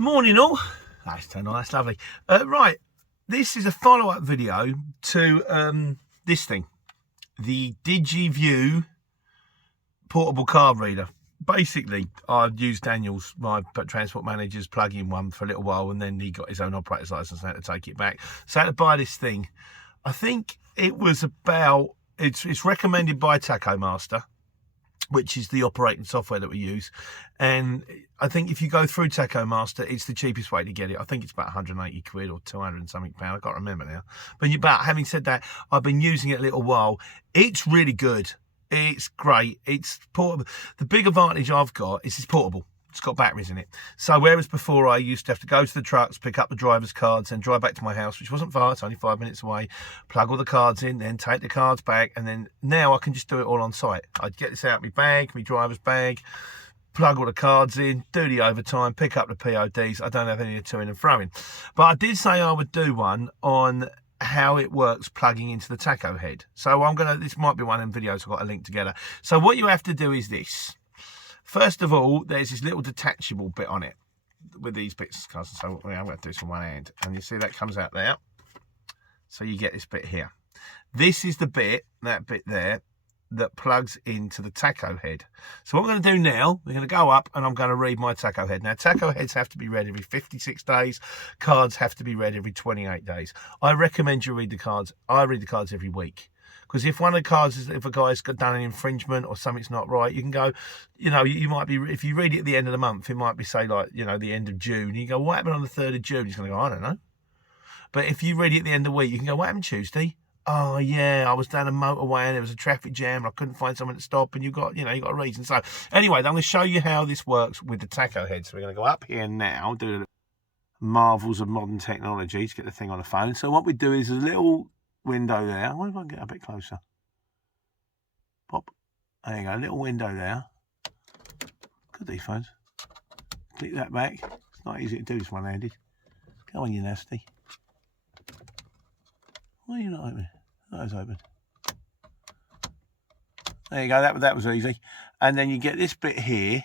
Morning all. That's so nice, that's lovely. Right, this is a follow-up video to this thing, the digivu portable card reader. Basically, I used Daniel's, my transport manager's plug-in one for a little while, and then he got his own operator's license and I had to take it back. So I had to buy this thing. I think it was about, it's recommended by Tacomaster, which is the operating software that we use. And I think if you go through Tacomaster, it's the cheapest way to get it. I think it's about 180 quid or 200 and something pound. I can't remember now. But having said that, I've been using it a little while. It's really good. It's great. It's portable. The big advantage I've got is it's portable. It's got batteries in it. So whereas before I used to have to go to the trucks, pick up the driver's cards and drive back to my house, which wasn't far, it's only 5 minutes away, plug all the cards in, then take the cards back, and then now I can just do it all on site. I'd get this out of my bag, my driver's bag, plug all the cards in, do the overtime, pick up the PODs. I don't have any of the to-in and throwing. But I did say I would do one on how it works plugging into the taco head. So this might be one of them videos I've got a link together. So what you have to do is this. First of all, there's this little detachable bit on it with these bits. So I'm going to do this from one end. And you see that comes out there. So you get this bit here. This is the bit, that bit there, that plugs into the taco head. So what we're going to do now, we're going to go up and I'm going to read my taco head. Now, taco heads have to be read every 56 days. Cards have to be read every 28 days. I recommend you read the cards. I read the cards every week. Because if one of the cards if a guy's done an infringement or something's not right, you can go, you might be, if you read it at the end of the month, it might be, say, like, the end of June. You go, what happened on the 3rd of June? He's going to go, I don't know. But if you read it at the end of the week, you can go, what happened Tuesday? Oh, yeah, I was down a motorway and there was a traffic jam. I couldn't find someone to stop, and you got a reason. So anyway, I'm going to show you how this works with the taco head. So we're going to go up here now, do the marvels of modern technology to get the thing on the phone. So what we do is a little window there. What if I can get a bit closer? Pop. There you go, a little window there. Good these phones. Click that back. It's not easy to do this one-handed. Go on, you nasty. Why are you not open? That was open. There you go, that was easy. And then you get this bit here.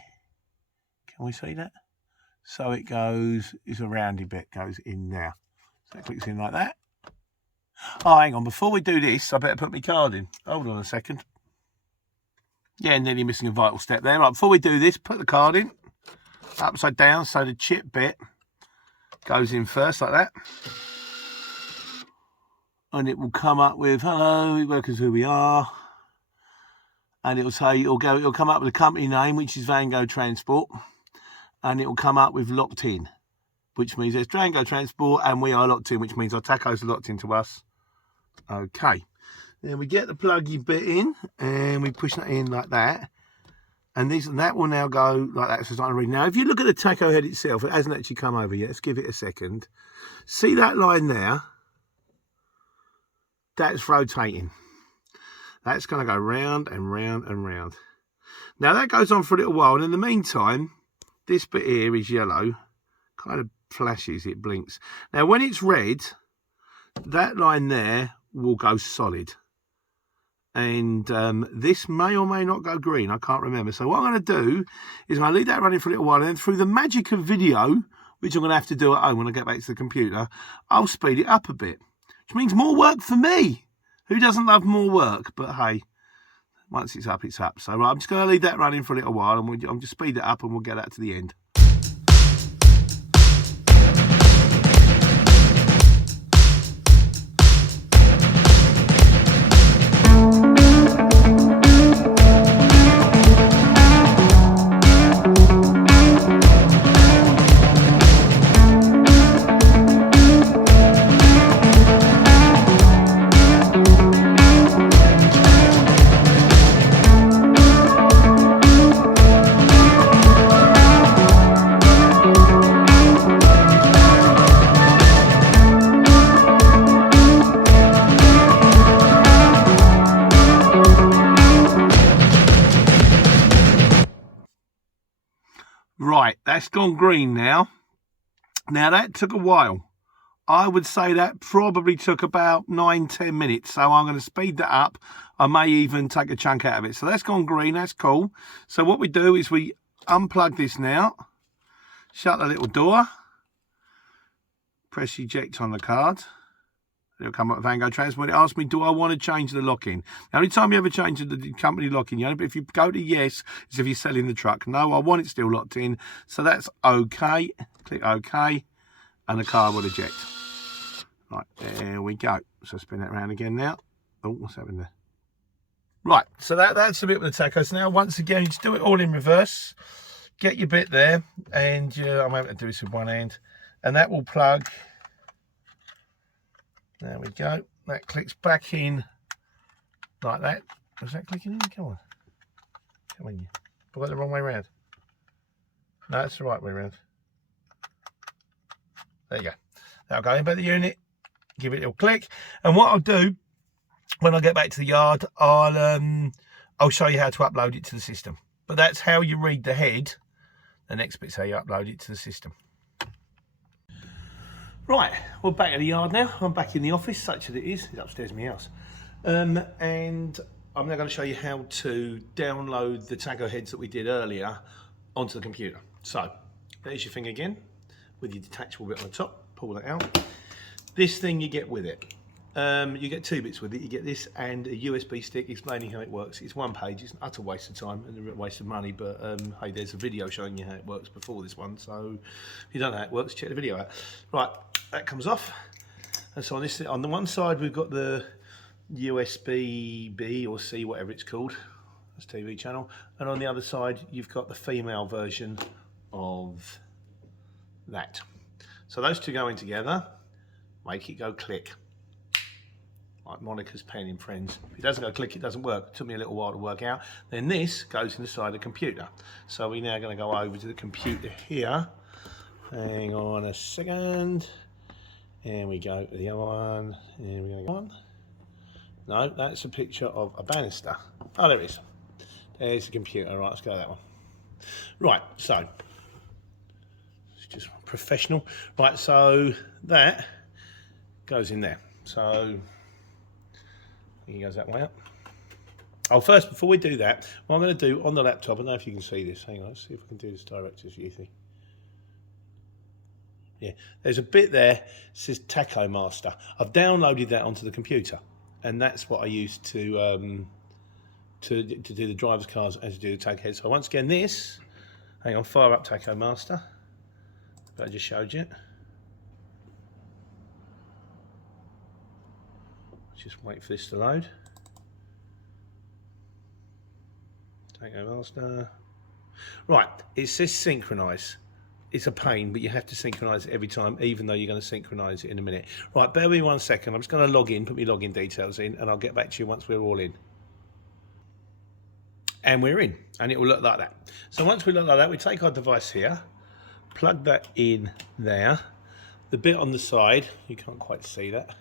Can we see that? So it goes, it's a roundy bit, goes in there. So it clicks in like that. Oh, hang on, before we do this, I better put my card in. Hold on a second. Yeah, nearly missing a vital step there. Right, before we do this, put the card in upside down so the chip bit goes in first like that. And it will come up with, hello, it works who we are. And it'll say, it'll come up with the company name, which is Vango Transport. And it will come up with locked in, which means there's Vango Transport and we are locked in, which means our tacos are locked into us. Okay. Then we get the pluggy bit in and we push that in like that. And that will now go like that. So it's not reading. Now, if you look at the taco head itself, it hasn't actually come over yet. Let's give it a second. See that line there? That's rotating. That's going to go round and round and round. Now that goes on for a little while, and in the meantime, this bit here is yellow, kind of flashes, it blinks. Now when it's red, that line there will go solid. And this may or may not go green, I can't remember. So what I'm going to do is I'm going to leave that running for a little while, and then through the magic of video, which I'm going to have to do at home when I get back to the computer, I'll speed it up a bit. Which means more work for me. Who doesn't love more work? But hey, once it's up, it's up. So right, I'm just going to leave that running for a little while, and I'm just speed it up and we'll get that to the end. Right, that's gone green now. Now that took a while. I would say that probably took about 9-10 minutes. So I'm going to speed that up. I may even take a chunk out of it. So that's gone green. That's cool. So what we do is we unplug this now. Shut the little door. press eject on the card. It'll come up with Vango Transport. It asks me, do I want to change the lock-in? The only time you ever change the company lock-in, but if you go to yes, is if you're selling the truck. No, I want it still locked in. So that's okay. Click OK, and the car will eject. Right, there we go. So spin that around again now. Oh, what's happening there? Right, so that's a bit with the tacos. Now, once again, you just do it all in reverse. Get your bit there, and I'm able to do this with one hand, and that will plug. There we go. That clicks back in like that. Was that clicking in? Come on. Come on, you. I got the wrong way around. No, it's the right way around. There you go. That'll go in by the unit. Give it a little click. And what I'll do when I get back to the yard, I'll show you how to upload it to the system. But that's how you read the head. The next bit's how you upload it to the system. Right, we're back at the yard now. I'm back in the office, such as it is. It's upstairs in my house. And I'm now going to show you how to download the taco heads that we did earlier onto the computer. So, there's your thing again, with your detachable bit on the top. Pull that out. This thing you get with it. You get two bits with it. You get this and a USB stick explaining how it works. It's one page. It's an utter waste of time and a waste of money, but hey, there's a video showing you how it works before this one, so if you don't know how it works, check the video out. Right, that comes off. And so on the one side we've got the USB B or C, whatever it's called. That's TV channel. And on the other side you've got the female version of that. So those two going together make it go click. Like Monica's pen in Friends. If it doesn't go click, it doesn't work. It took me a little while to work out. Then this goes inside the computer. So we're now going to go over to the computer here. Hang on a second. And we go to the other one. And we're going to go on. No, that's a picture of a banister. Oh, there it is. There's the computer. Right, let's go to that one. Right, so it's just professional. Right, so that goes in there. So he goes that way up. Oh, first, before we do that, what I'm going to do on the laptop, I don't know if you can see this. Hang on, let's see if I can do this director's view thing. Yeah, there's a bit there that says Taco Master. I've downloaded that onto the computer, and that's what I use to do the driver's cars and to do the tag head. So once again, this, hang on, fire up Taco Master. But I just showed you. Just wait for this to load. Taco Master. Right, it says synchronise. It's a pain, but you have to synchronise it every time, even though you're going to synchronise it in a minute. Right, bear with me 1 second. I'm just going to log in, put my login details in, and I'll get back to you once we're all in. And we're in, and it will look like that. So once we look like that, we take our device here, plug that in there. The bit on the side, you can't quite see that.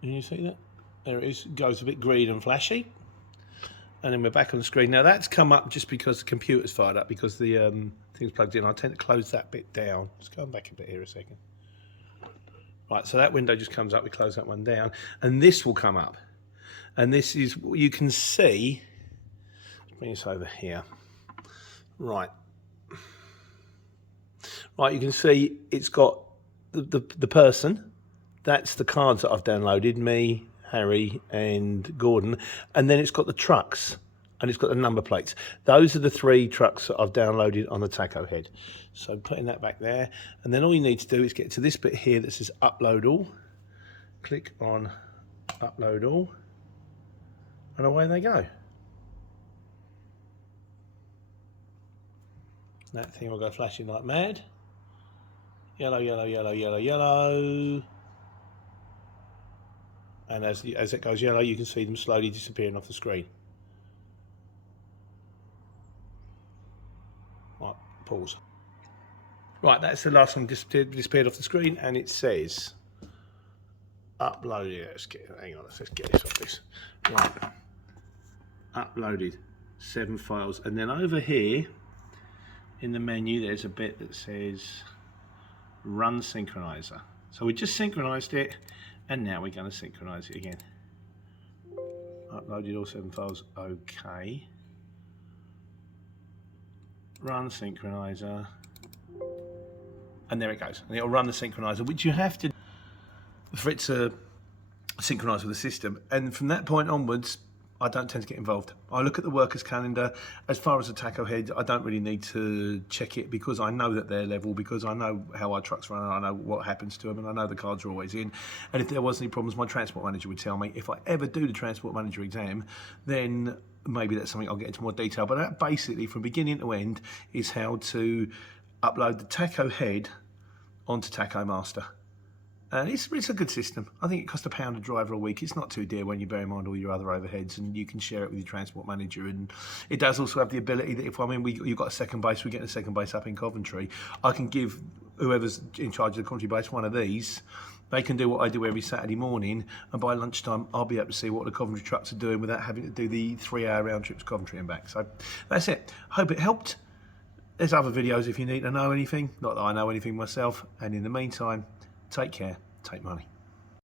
Can you see that? There it is. It goes a bit green and flashy. And then we're back on the screen. Now that's come up just because the computer's fired up, because the thing's plugged in. I tend to close that bit down. Let's go back a bit here a second. Right, so that window just comes up. We close that one down. And this will come up. And this is what you can see. Bring this over here. Right. Right, you can see it's got the person. That's the cards that I've downloaded, me, Harry and Gordon. And then it's got the trucks and it's got the number plates. Those are the 3 trucks that I've downloaded on the taco head. So putting that back there. And then all you need to do is get to this bit here that says upload all. Click on upload all. And away they go. That thing will go flashing like mad. Yellow, yellow, yellow, yellow, yellow. And as it goes yellow, you can see them slowly disappearing off the screen. Right, pause. Right, that's the last one disappeared off the screen, and it says uploaded. Hang on, let's get this off this. Right, uploaded 7 files, and then over here in the menu, there's a bit that says run synchronizer. So we just synchronized it. And now we're going to synchronize it again. Uploaded all 7 files. Okay. Run synchronizer. and there it goes, and it'll run the synchronizer, which you have to for it to synchronise with the system. And from that point onwards, I don't tend to get involved. I look at the worker's calendar. As far as the tacho head, I don't really need to check it because I know that they're level, because I know how our trucks run, and I know what happens to them, and I know the cards are always in. And if there was any problems, my transport manager would tell me. If I ever do the transport manager exam, then maybe that's something I'll get into more detail. But that basically, from beginning to end, is how to upload the tacho head onto Tacho Master. And it's a good system. I think it costs £1 a driver a week. It's not too dear when you bear in mind all your other overheads, and you can share it with your transport manager. And it does also have the ability that if you've got a second base, we're getting a second base up in Coventry, I can give whoever's in charge of the Coventry base one of these. They can do what I do every Saturday morning, and by lunchtime I'll be able to see what the Coventry trucks are doing without having to do the 3-hour round trip to Coventry and back. So that's it. Hope it helped. There's other videos if you need to know anything. Not that I know anything myself. And in the meantime, take care, take money.